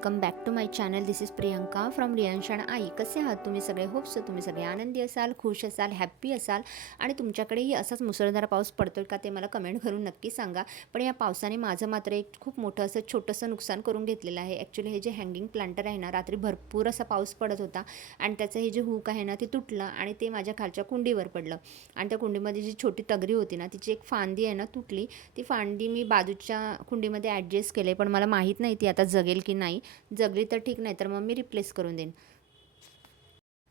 Welcome back to my channel. This is Priyanka from Riyansh आणि आई. कसे आहात तुम्ही सगळे? होप्स तुम्ही सगळे आनंदी असाल, खुश असाल, हॅप्पी असाल आणि तुमच्याकडेही असाच मुसळधार पाऊस पडतोय का ते मला कमेंट करून नक्की सांगा. पण या पावसाने माझं मात्र एक खूप मोठं असं छोटंसं नुकसान करून घेतलेलं आहे. ॲक्च्युली हे जे हँगिंग प्लांटर आहे ना, रात्री भरपूर असा पाऊस पडत होता आणि त्याचं हे जे हुक आहे ना ते तुटलं आणि ते माझ्या खालच्या कुंडीवर पडलं आणि त्या कुंडीमध्ये जी छोटी तगरी होती ना तिची एक फांदी आहे ना तुटली. ती फांदी मी बाजूच्या कुंडीमध्ये ॲडजस्ट केले, पण मला माहीत नाही ती आता जगेल की नाही. जगली तर ठीक, नाही तर मग मी रिप्लेस करून देईन.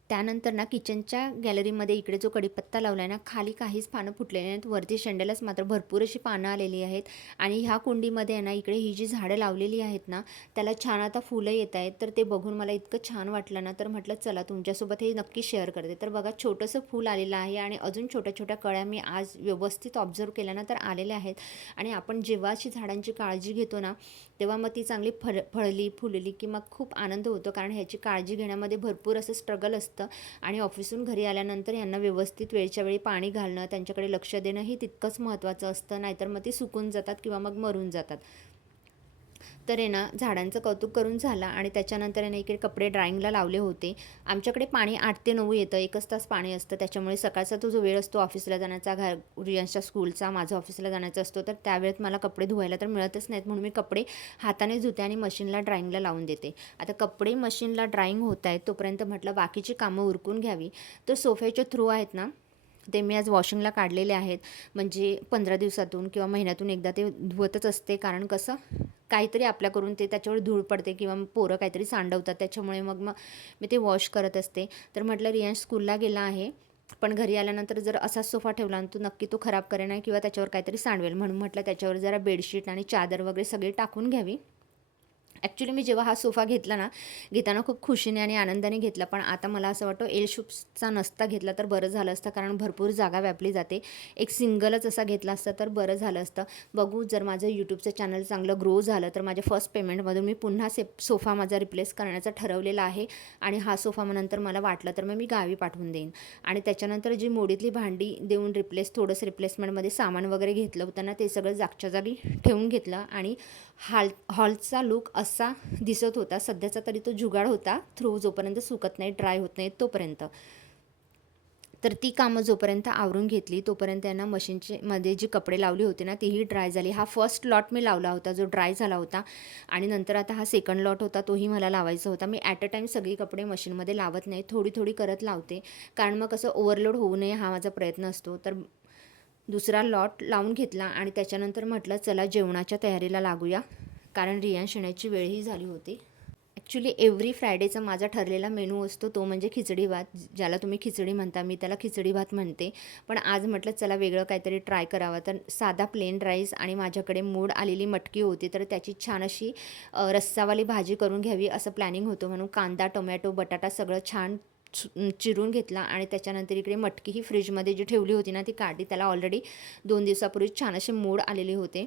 त्यानंतर ना किचनच्या गॅलरीमध्ये इकडे जो कढीपत्ता लावला आहे ना, खाली काहीच पानं फुटलेली नाहीत, वरती शेंड्यालाच मात्र भरपूर अशी पानं आलेली आहेत. आणि ह्या कुंडीमध्ये आहे ना इकडे ही जी झाडं लावलेली आहेत ना त्याला छान आता फुलं येत आहेत. तर ते बघून मला इतकं छान वाटलं ना, तर म्हटलं चला तुमच्यासोबत हे नक्की शेअर करते. तर बघा छोटंसं फूल आलेलं आहे आणि अजून छोट्या छोट्या कळ्या मी आज व्यवस्थित ऑब्झर्व केल्या ना तर आलेल्या आहेत. आणि आपण जेव्हा अशी झाडांची काळजी घेतो ना तेव्हा मग ती चांगली फळली फुलली की मग खूप आनंद होतो, कारण ह्याची काळजी घेण्यामध्ये भरपूर असं स्ट्रगल असतं. आणि ऑफिसून घरी आल्यानंतर यांना व्यवस्थित वेळच्या वेळी पाणी घालणं, त्यांच्याकडे लक्ष देणंही तितकंच महत्त्वाचं असतं, नाहीतर मग ती सुकून जातात किंवा मग मरून जातात. तर आहे ना झाडांचं कौतुक करून झालं आणि त्याच्यानंतर आहे ना इकडे कपडे ड्राईंगला लावले होते. आमच्याकडे पाणी 8 ते 9 येतं, 1च तास पाणी असतं. त्याच्यामुळे सकाळचा तो जो वेळ असतो ऑफिसला जाण्याचा, रियांशच्या स्कूलचा, माझं ऑफिसला जाण्याचा असतो, तर त्यावेळेत मला कपडे धुवायला तर मिळतच नाहीत, म्हणून मी कपडे हाताने धुते आणि मशीनला ड्राईंगला लावून देते. आता कपडे मशीनला ड्राईंग होत आहेत तोपर्यंत म्हटलं बाकीची कामं उरकून घ्यावी. तर सोफ्याचे थ्रो आहेत ना ते मी आज वॉशिंगला काढलेले आहेत. म्हणजे 15 दिवसातून किंवा महिन्यातून एकदा ते धुवतच असते, कारण कसं काहीतरी आपल्याकडून ते त्याच्यावर धूळ पडते किंवा पोरं काहीतरी सांडवतात, त्याच्यामुळे मग मग मी ते वॉश करत असते. तर म्हटलं रियांश स्कूलला गेला आहे, पण घरी आल्यानंतर जर असाच सोफा ठेवला आणि तो नक्की तो खराब करेल नाही किंवा त्याच्यावर काहीतरी सांडवेल, म्हणून म्हटलं त्याच्यावर जरा बेडशीट आणि चादर वगैरे सगळी टाकून घ्यावी. ॲक्च्युली मी जेव्हा हा सोफा घेतला ना, घेताना खूप खुशीने आणि आनंदाने घेतला, पण आता मला असं वाटतं एल शेपचा नसता घेतला तर बरं झालं असतं, कारण भरपूर जागा व्यापली जाते. एक सिंगलच असा घेतला असता तर बरं झालं असतं. बघू, जर माझं यूट्यूबचं चॅनल चांगलं ग्रो झालं तर माझ्या फर्स्ट पेमेंटमधून मी पुन्हा सोफा माझा रिप्लेस करण्याचं ठरवलेलं आहे. आणि हा सोफा मग नंतर मला वाटलं तर मग मी गावी पाठवून देईन. आणि त्याच्यानंतर जी मोडीतली भांडी देऊन थोडंसं रिप्लेसमेंटमध्ये सामान वगैरे घेतलं होतं ना, ते सगळं जागच्या जागी ठेवून घेतलं आणि हॉलचा लुक असा दिसत होता. सध्याचा तरी तो जुगाड होता, थ्रू जोपर्यंत सुकत नाही, ड्राय होत नाही तोपर्यंत. तर ती कामं जोपर्यंत आवरून घेतली तोपर्यंत यांना मध्ये जी कपडे लावली होती ना तीही ड्राय झाली. हा फर्स्ट लॉट मी लावला होता जो ड्राय झाला होता, आणि नंतर आता हा सेकंड लॉट होता, तोही मला लावायचा होता. मी ॲट अ टाईम सगळी कपडे मशीनमध्ये लावत नाही, थोडी थोडी करत लावते, कारण मग कसं ओव्हरलोड होऊ नये हा माझा प्रयत्न असतो. तर दुसरा लॉट लावून घेतला आणि त्याच्यानंतर म्हटलं चला जेवणाच्या तयारीला लागूया, कारण रियांश येण्याची वेळही झाली होती. ॲक्च्युली एव्हरी फ्रायडेचा माझा ठरलेला मेनू असतो तो म्हणजे खिचडी भात, ज्याला तुम्ही खिचडी म्हणता, मी त्याला खिचडी भात म्हणते. पण आज म्हटलं चला वेगळं काहीतरी ट्राय करावं, तर साधा प्लेन राईस आणि माझ्याकडे मोड आलेली मटकी होती, तर त्याची छान अशी रस्सावाली भाजी करून घ्यावी असं प्लॅनिंग होतं, म्हणून कांदा, टोमॅटो, बटाटा सगळं छान चिरून घेतला. आणि त्याच्यानंतर इकडे मटकी ही फ्रीजमध्ये जी ठेवली होती ना ती काढली, त्याला ऑलरेडी 2 दिवसापूर्वी छान असे मोड आलेले होते.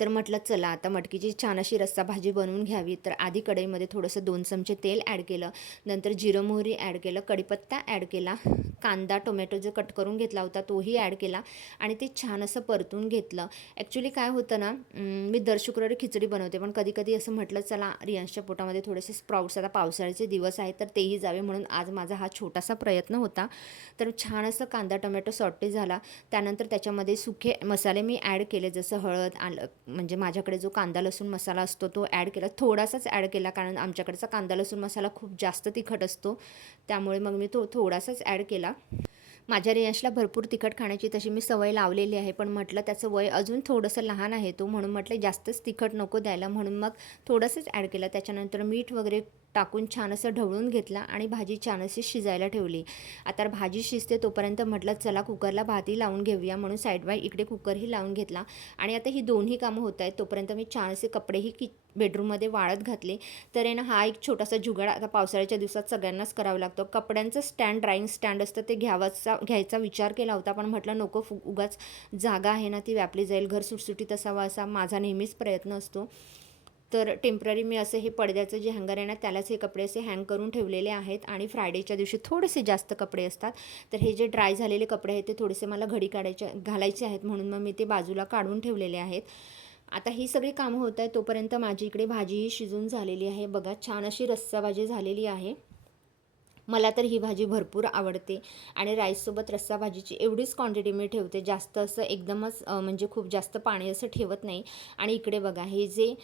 तर म्हटलं चला आता मटकीची छान अशी रस्सा भाजी बनवून घ्यावी. तर आधी कढईमध्ये थोडंसं 2 चमचे तेल ॲड केलं, नंतर जिरं मोहरी ॲड केलं, कढीपत्ता ॲड केला, कांदा टोमॅटो जो कट करून घेतला होता तोही ॲड केला आणि ते छान असं परतून घेतलं. ॲक्च्युली काय होतं ना, मी दर शुक्रवारी खिचडी बनवते, पण कधी कधी असं म्हटलं चला रियांशच्या पोटामध्ये थोडेसे स्प्राउट्स, आता पावसाळ्याचे दिवस आहेत तर तेही जावे, म्हणून आज माझा हा छोटासा प्रयत्न होता. तर छान असं कांदा टोमॅटो सॉटे झाला. त्यानंतर त्याच्यामध्ये सुखे मसाले मी ॲड केले, जसं हळद, आलं, म्हणजे माझ्याकडे जो कांदा लसूण मसाला असतो तो ॲड केला, थोडासाच ॲड केला, कारण आमच्याकडचा कांदा लसूण मसाला खूप जास्त तिखट असतो, त्यामुळे मग मी तो थोडासाच ॲड केला. माझ्या रियांशला भरपूर तिखट खाण्याची तशी मी सवय लावलेली आहे, पण म्हटलं त्याचं वय अजून थोडंसं लहान आहे तो, म्हणून म्हटलं जास्तच तिखट नको द्यायला, म्हणून मग थोडंसंच ॲड केलं. त्याच्यानंतर मीठ वगैरे टाकून छान असं ढवळून घेतला आणि भाजी छान अशी शिजायला ठेवली. आता भाजी शिजते तोपर्यंत म्हटलं चला कुकरला भातही लावून घेऊया, म्हणून साईड बाय इकडे कुकरही लावून घेतला. आणि आता ही दोन्ही कामं होत आहेत तोपर्यंत मी छान असे कपडेही बेडरूममध्ये वाळत घातले. तर आहे ना हा एक छोटासा जुगाड आता पावसाळ्याच्या दिवसात सगळ्यांनाच करावा लागतो. कपड्यांचं स्टँड, ड्राईंग स्टँड असतं ते घ्यायचा विचार केला होता, पण म्हटलं नको, उगाच जागा आहे ना ती व्यापली जाईल, घर सुटसुटीत असावा असा माझा नेहमीच प्रयत्न असतो. तर टेम्पररी मी असं हे पडद्याचं जे हँगर आहे ना त्यालाच हे कपडे असे हँग करून ठेवलेले आहेत. आणि फ्रायडेच्या दिवशी थोडेसे जास्त कपडे असतात, तर हे जे ड्राय झालेले कपडे आहेत ते थोडेसे मला घालायचे आहेत, म्हणून मग मी ते बाजूला काढून ठेवलेले आहेत. आता ही सगळी कामं होत आहेत तोपर्यंत माझी इकडे भाजीही शिजून झालेली आहे. बघा छान अशी रस्सा भाजी झालेली आहे. मला तर ही भाजी भरपूर आवडते आणि राईससोबत रस्सा भाजीची एवढीच क्वांटिटी मी ठेवते. जास्त असं एकदमच म्हणजे खूप जास्त पाणी असं ठेवत नाही. आणि इकडे बघा हे जे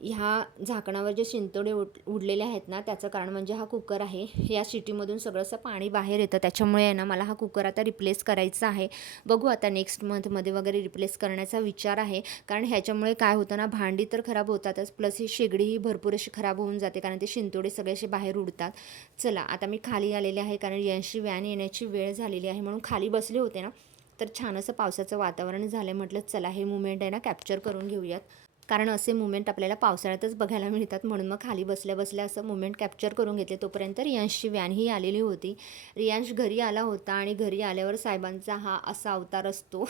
ह्या झाकणावर जे शिंतोडे उडलेले आहेत ना, त्याचं कारण म्हणजे हा कुकर आहे. या शिटीमधून सगळं असं पाणी बाहेर येतं, त्याच्यामुळे आहे ना मला हा कुकर आता रिप्लेस करायचा आहे. बघू आता नेक्स्ट मंथमध्ये वगैरे रिप्लेस करण्याचा विचार आहे. कारण ह्याच्यामुळे काय होतं ना, भांडी तर खराब होतातच, प्लस ही शेगडीही भरपूर अशी खराब होऊन जाते, कारण ते शिंतोडे सगळे असे बाहेर उडतात. चला आता मी खाली आलेले आहे, कारण यांशी व्हॅन येण्याची वेळ झालेली आहे, म्हणून खाली बसले होते ना, तर छान असं पावसाचं वातावरण झालं. म्हटलं चला हे मुमेंट आहे ना कॅप्चर करून घेऊयात, कारण असे मुमेंट आपल्याला पावसाळ्यातच बघायला मिळतात. म्हणून मग खाली बसल्या बसल्या असं मुमेंट कॅप्चर करून घेतले. तोपर्यंत रियांशची व्हॅनही आलेली होती. रियांश घरी आला होता आणि घरी आल्यावर साहेबांचा हा असा अवतार असतो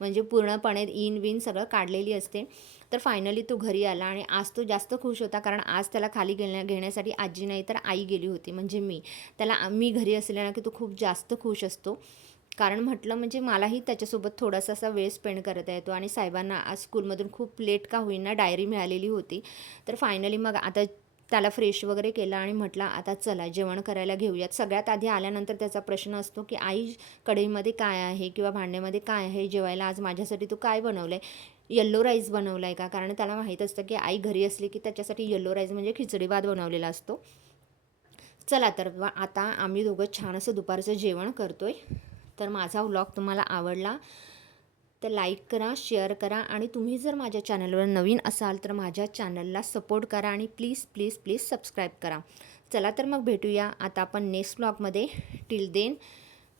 म्हणजे पूर्णपणे इन विन सगळं काढलेली असते. तर फायनली तो घरी आला आणि आज तो जास्त खुश होता, कारण आज त्याला खाली घेण्यासाठी आजी नाही तर आई गेली होती, म्हणजे मी घरी असले ना की तो खूप जास्त खुश असतो. कारण म्हटलं म्हणजे मलाही त्याच्यासोबत थोडासा असा वेळ स्पेंड करता येतो. आणि साहेबांना आज स्कूलमधून खूप लेट का होईना डायरी मिळालेली होती. तर फायनली मग आता त्याला फ्रेश वगैरे केलं आणि म्हटलं आता चला जेवण करायला घेऊयात. सगळ्यात आधी आल्यानंतर त्याचा प्रश्न असतो की आई कढईमध्ये काय आहे किंवा भांड्यामध्ये काय आहे जेवायला, आज माझ्यासाठी तू काय बनवलं आहे, येल्लो राईस बनवला आहे का. कारण त्याला माहीत असतं की आई घरी असली की त्याच्यासाठी येल्लो राईस म्हणजे खिचडी भात बनवलेला असतो. चला तर आता आम्ही दोघं छान असं दुपारचं जेवण करतोय. तर माझा व्लॉग तुम्हाला आवडला तर लाईक करा, शेअर करा आणि तुम्ही जर माझ्या चॅनलवर नवीन असाल तर माझ्या चॅनलला सपोर्ट करा आणि प्लीज प्लीज प्लीज सबस्क्राईब करा. चला तर मग भेटूया आता आपण नेक्स्ट व्लॉगमध्ये. टिल देन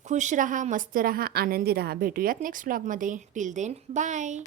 खुश रहा, मस्त रहा, आनंदी रहा. भेटूयात नेक्स्ट व्लॉगमध्ये. Till then bye.